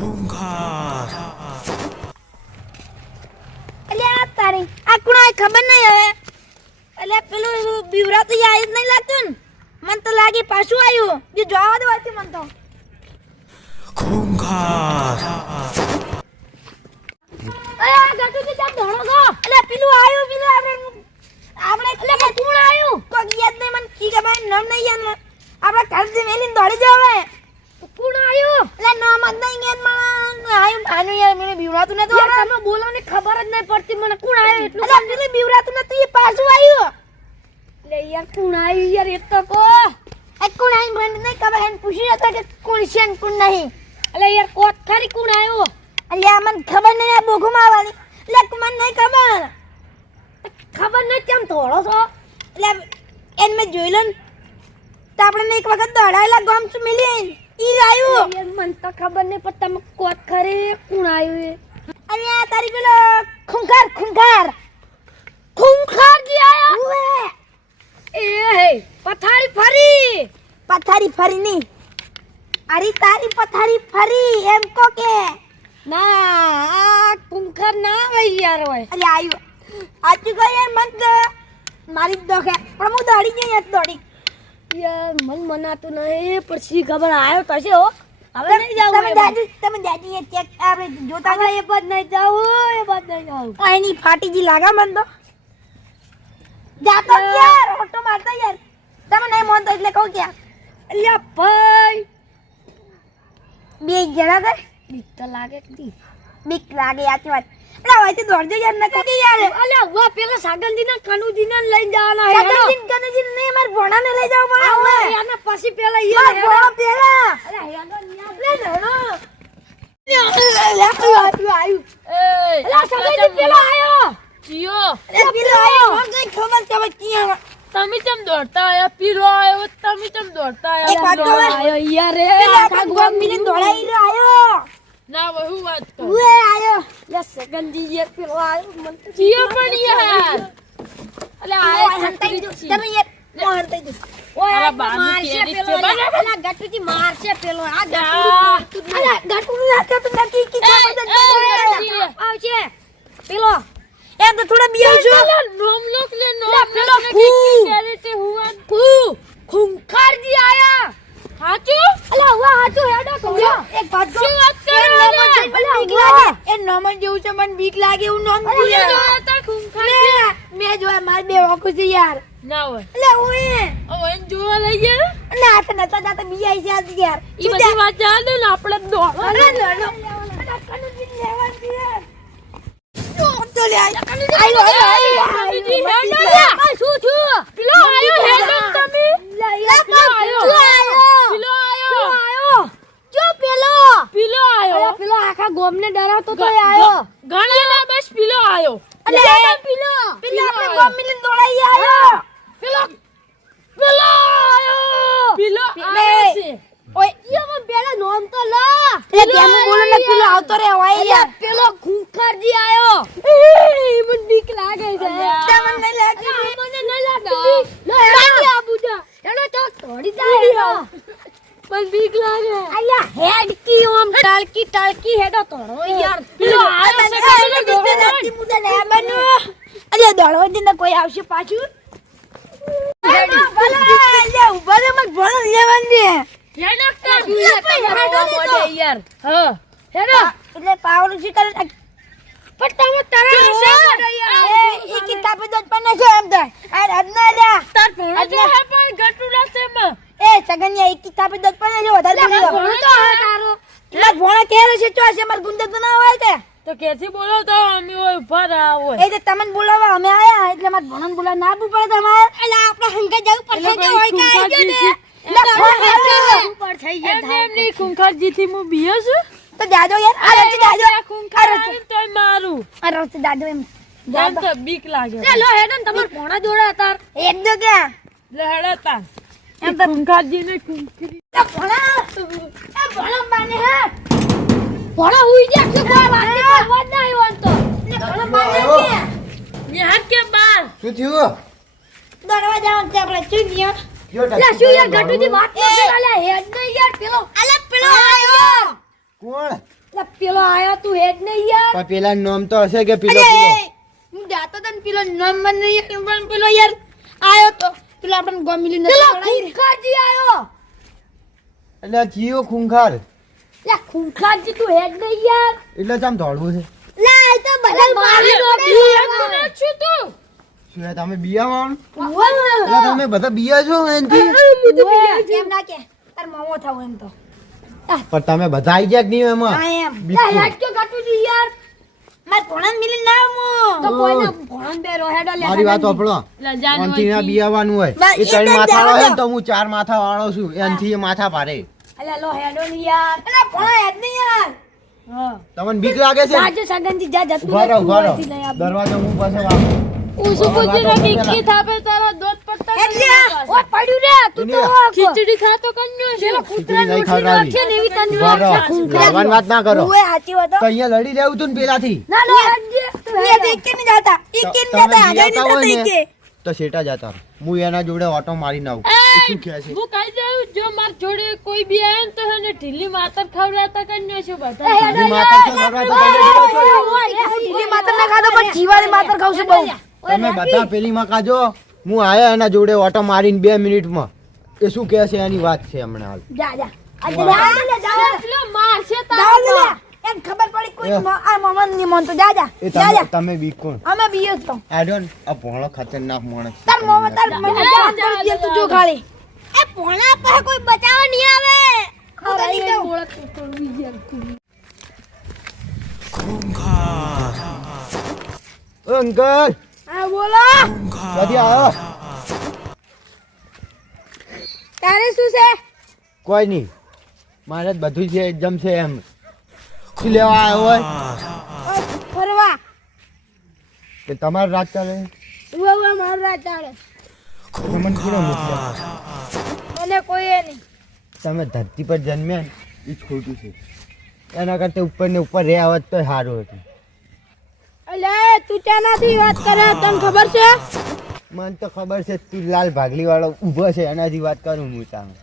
ખૂંખાર અલ્યા તારી આ કોણ ખબર નહીં હવે અલ્યા પેલું બીવરા તો યાદ નહીં લાગતું ને મન તો લાગે પાછું આવ્યું જે જોવા દો હતી મન તો ખૂંખાર અલ્યા ગાટુ કે ચાપ ધોળો ગો અલ્યા પેલું આવ્યું પેલું આપણે અલ્યા કોણ આવ્યું કોઈ યાદ નહીં મન કી કે ભાઈ નામ નહીં યાદ આપણે કાલથી મેલીને દોડી જાવ હવે કોણ આવ્યું અલ્યા નામ જ નહીં યાદ મને આવ્યું આનું યાર મને બીવરાતું નતું યાર તમે બોલો ને ખબર જ નહીં પડતી મને કોણ આવ્યું એટલું અલ્યા પેલું બીવરાતું નતું એ પાછું આવ્યું લે યાર કોણ આવ્યું યાર એ તો કો એ કોણ આવ્યું મને નહીં ખબર એને પૂછી હતા કે કોણ છે ને કોણ નહીં અલ્યા યાર કોત ખરી કોણ આવ્યો અલ્યા મને ખબર નહીં આ બોગુમાં આવવાની લે મને નહીં ખબર નહીં કેમ થોડો છો એટલે એને મેં જોઈ લો ને તો આપણે એક વખત દોડાયેલા ગામ છું મિલી ઈ આવ્યું મને તો ખબર નહીં પણ તમે કોત ખરી કોણ આવ્યું અરે આ તારી પેલો ખૂંખાર જી આયા એ હે પથારી ફરી ની અરે તારી પથારી ફરી એમ કો કે ના આ ખૂંખાર ના આવે યાર હોય અરે આવ્યું આચું ગઈ યાર મન તો મારી દોખે પણ હું દોડી ગઈ દોડી યાર મન મનાતું નહીં પણ સી ખબર આવ્યો તો છે હો હવે નહીં જાવ તમે દાદી એ ચેક આપણે જોતા ગયા એ બાદ નહીં જાવ એની ફાટીજી લાગા મન તો જાતો યાર ઓટો મારતા યાર તમે નહીં મોનતો એટલે કહું કે અલ્યા ભાઈ બે જણા કર બીક તો લાગે કી બીક લાગે આચી વાત અલા હોય તો દોડજો યાર ન કે યાર અલ્યા વા પેલા સાગરજી ના કનુજી ને લઈ જવાના હે કનુજી ને માર ભોણા ને લઈ જાવ માં હવે યાર પછી પેલા યાર ભોણા પેલા અરે યાર લે ધણો આયુ એ અલા સાગરજી પેલા આયો ચિયો એ પેલો આયો મને ખબર કિયા તમે કેમ દોડતા આયા પીરો આયો તમે કેમ દોડતા આયા યાર રે આખા ગોમ મિલી દોડાઈ આયો ના વહુ વાત કર ઓએ આયો લે સગનજી યાર પેલો આયો મન ચિયો પણ યાર અલે આય હંતાઈ દો તમે યાર નો હંતાઈ દો ઓય મારશે પેલો અલા ગટુજી મારશે પેલો આ ગટુ અલા ગટુ નાખે તો નકી કી આવશે પેલો એ તો થોડા બિયા છો નોમ લોક લે નોમ પેલો કેરે તે હુવાન ખૂંખાર જી આયા હાચુ અલા હુવા હાચુ હેડો તો એક વાત કહો બીક લાગે એ નોમ જેવું છે મને બીક લાગે હું નોમ જોયા ખૂંખાર મે જોયા માર બે ઓખો છે યાર ના હોય અલા ઓય ઓય જોવા લઈ ગયા ના તો નતા જાતા બીયા છે આજ યાર ઈ બધી વાત ચાલ દે ને આપણે દોડ અરે દોડ કનુજી લેવા દે તો લે આયો શું છું પેલો આયો હેડો તમે પેલો આયો પેલો આખા ગોમને ડરાવતો તો આયો ઘણા બસ પેલો આયો અલે પેલો આપણે ગોમ મિલીને દોડાઈ આયો પેલો આયો છે ઓય ઈયો પેલા નોમ તો લા એ કેમ બોલે ને પેલો આવતો રે હોય યાર પેલો ખૂંખારજી આયો મને બીક લાગે છે તમને નહીં લાગે મને નહીં લાગે લાગે આ બુડા એનો તો થોડી જાય મને બીક લાગે આયા હેડ કી ઓમ ટાળકી હેડો તોડો યાર પેલો આયો છે પેલો બીજે નાતી મુદા ને બનો અરે દોડો દિન કોઈ આવશે પાછું હેડ ભલા લે ઉભા રે મને ભણ લેવાનું દે હેડો યાર હા હેડો એટલે પાવર ઉછી કરે પણ તમે તરત એક કાપે દોત પણ નજો એમ તો આ અદના લે તાર ભણો છે હે પણ ગટુ રાતે માં એ સગનિયા એક કાપે દોત પણ નજો વધારે ભણો તો હે તારો એટલે ભણો કેરો છે ચો છે માર ગુંદર તો ના હોય કે તો કેથી બોલો તો અમે ઓય ઉભા રહા હોય એ જે તમને બોલાવા અમે આયા એટલે માર ભણન બોલા ના બુ પડે તમારે એટલે આપણે હંગા જવું પડશે કે હોય કે આઈ ગયો ને ઉપર થઈ ગયા એમની ખૂંખારજી થી હું બીયો છું તો જાજો યાર આ રચી જાજો ખૂંખાર તોય મારું આ રચી જાજો એમ જાન તો બીક લાગે લે લો હેડો ને તમાર ભોણા જોડા તાર એક જો કે લે હેડો તાર એમ તો ખૂંખારજી ને ખૂંખરી એ ભોણા બાને હે ભોણા હુઈ ગયા છે કોઈ વાત ની પરવાજ ના આવ્યો તો લે ભોણા બાને કે ને હાથ કે બાર શું થયું દરવાજા ઉપર આપણે ચૂન્યો જો લે શું યાર ગટુજી વાત કરે લે હેડ ને યાર પેલો આયો કોણ લા પેલો આયો તું હેડ નહીં યાર પણ પેલા નામ તો હશે કે પેલો હું જાતો તને પેલો નામ મને નહીં પણ પેલો યાર આયો તો પેલો આપણને ગોમિલી નથી ખૂંખારજી આયો એટલે જીઓ ખૂંખાર લા ખૂંખારજી તું હેડ નહીં યાર એટલે ચમ દોડવું છે લા આ તો બધા મારી નોકરી છું તું શું એ તમે બિયાવાન ઓય એટલે તમે બધા બિયા છો એનથી કેમ ના કે તાર મોમો થાવ એમ તો પણ તમે બધા આવી ગયા કે નહીં એમાં આ એમ બિલકુલ. હેડ કે ગાટુજી યાર માર ભણન મિલી ના મો તો કોઈને ભણન બેરો હેડો લે મારી વાત સાંભળો ઓનથી ના બિયાવાનું હોય એ ત્રણ માથા વાળો હોય ને તો હું ચાર માથા વાળો છું એનથી એ માથા ભારે અલે લો હેડો ની યાર અલે ભણા હેડ ની યાર હા તમને બીક લાગે છે જાજે સગનજી જા જતું ઉભા રહો દરવાજો હું પાસે વાગું ઉસુકુજીને ડિક્કી થાપે તારા દોત પડતા એટલે ઓ પડ્યું રે તું તો ખીચડી ખાતો કન્યો છે કૂતરા નહીં ઉઠી ખાવડાવી. નાખે ને એવી તને ઉભા રહો. લડવાની વાત ના કરો ઓય સાચી વાત તો અહીંયા લડી રહેવું તું ને પેલાથી ના ના હટજે તું દેખ કે નહીં જાતા ઈ કે તમે નહીં જાતા બિયાતા આગળ હોય નહીં ને, કે તો શેટા જતા રહો. હું એના જોડે ઓટો મારી નાઉં એ શું કહે છે હું કહી દઉં જો માર જોડે કોઈ બી આવે ને તો એને ઢીલી માતર ખવડાવતા કન્યો છે બધા ઢીલી માતા છો કરવા તો તમે જોડો છો. ઢીલી માતર ના ખાતો પણ જીવાની માતર ખાવ છું બહુ તમે બધા પેલી માં કાજો હું આયા એના જોડે ઓટો મારીને 2 મિનિટમાં એ શું કહે છે એની વાત છે હમણાં હાલ જા જા આજે લે જા પેલો મારશે જા તારા લે એમ ખબર પડી કોઈ આ મમન ની મન તો જા જા એ જા જા તમે બી કોણ અમે બીયો તો આડોન આ ભોળો ખતરનાક માણસ છે. તાર મમન તાર મને જા દે તું જો ખાલી એ પોણા પર કોઈ બચાવવા નહીં આવે હું તો નહીં દઉં ઓ અંકલ હા બોલો ક્યાંથી આવ્યો તારે શું છે કોઈ નહીં મારે જ બધું છે એકદમ છે એમ શું લેવા આવ્યો હોય ફરવા કે તમારે રાત ચાલે ઉવા મારું રાત ચાલે તમને પૂરો મૂક્યા મને કોઈ નહીં તમે ધરતી પર જન્મ્યા ને એ જ ખોટું છે એના કરતા ઉપર ને ઉપર રહ્યા હોત તો સારું હતું અલે તું ચાનાથી વાત કરે તને ખબર છે મને તો ખબર છે તું લાલ ભાગલી વાળો ઊભો છે એનાથી વાત કરું હું તામે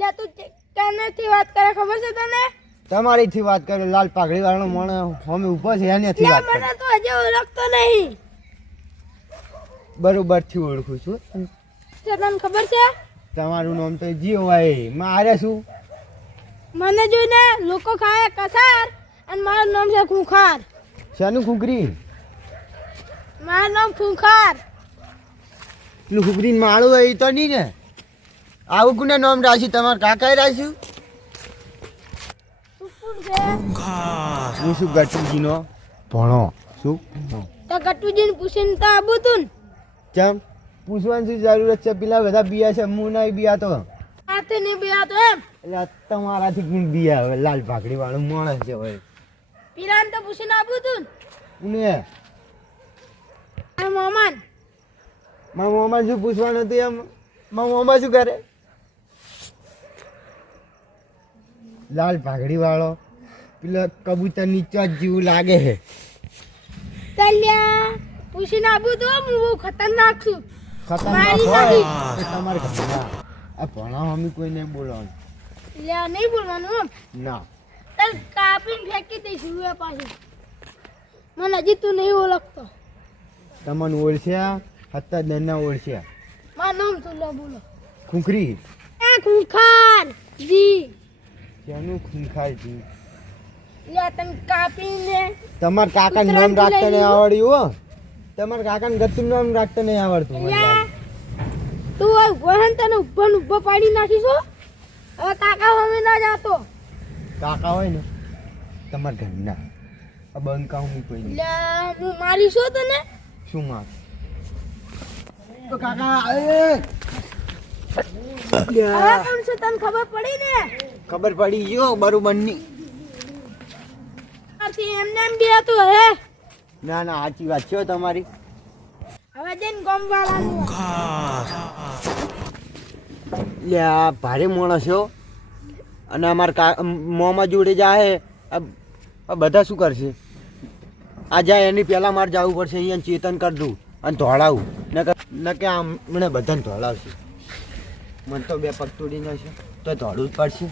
લે તું ચાનાથી વાત કરે ખબર છે તને તમારીથી વાત કરું લાલ પાઘડી વાળો માણસ અમે ઊભો છે એનાથી લે વાત મને કરું તો હજી ઓળખતો નહીં બરોબરથી ઓળખું છું છે તને ખબર છે તમારું નામ તો જીવ હોય મારે શું મને જોઈને લોકો ખાય કસાર અને મારું નામ છે ખૂંખાર શાનું ખુકરી મારું નામ ખૂંખાર પેલું ખુકરીને માળું હોય એ તો નહીં ને આવું કોને નામ રાખ્યું તમારા કાકાએ રાખ્યું તું કોણ છે હું શું ગટુજીનો ભણો શું તો ગટુજીને પૂછીને તો આબુ તું ને. કેમ પૂછવાની શું જરૂરત છે પેલા બધા બિયા છે હું નહીં બિયા તો હાથે નહીં બેહા તો એમ એટલે આ તમારાથી કોણ બિયા હવે લાલ ભાગડી વાળો માણસ છે હવે પીરાને તો પૂછીને આબુ તું ને. ને આ મોમાન મારા મોમાં શું પૂછવાનું હતું એમ મારા મોમાં શું કરે લાલ ભાગડી વાળો પેલો કબૂતર નીચો જ જેવું લાગે છે તલ્યા પૂછીને આબુ તું હું બહુ ખતરનાક છું ખતરનાક મારી હોય નાખી. એ તમારે ઘરના આ ભણાવ અમે કોઈ નહીં બોલવાનું લે નહીં બોલવાનું એમ ના તને કાપીને ફેંકી દઈશું એ પાછું મને હજી તું નહીં ઓળખતો તમને ઓળખ્યા હતા દરના ઓળખ્યા મારું નામ તું લો બોલો ખુખરી એ ખૂંખાર જી ત્યાંનું ખૂંખાર છે લે તને કાપીને તમારા કાકા નામ રાખતા નહીં આવડ્યું હો તમારા કાકાને ગતું નામ રાખતા નહીં આવડતું મને લે લાગે. તું આ ઉભો રહે ને તને ઉભો ને ઉભો પાડી નાખીશું હવે કાકા હવે ના જાતો કાકા હોય ને તમારા ઘરના આ બંકા હું કોઈ નહીં લે હું મારીશું તને શું માર તો કાકા હવે કોણ છે તને ખબર પડી ને ખબર પડી ગયો બરોબર ની આથી એમને એમ બી હતું હે ના ના સાચી વાત છે હો તમારી હવે જઈને ગમવાળાનું લે આ ભારે માણસ છો અને અમારા મોમાં જોડે જાય આ બધા શું કરશે આ જાય એની પહેલાં મારે જવું પડશે અહીંયા ચેતન કરી દઉં અને ધોળાવું ન કે આમ મને બધાને ધોળાવશે મને તો બે પગ તોડી નાખશે તો ધોળવું જ પડશે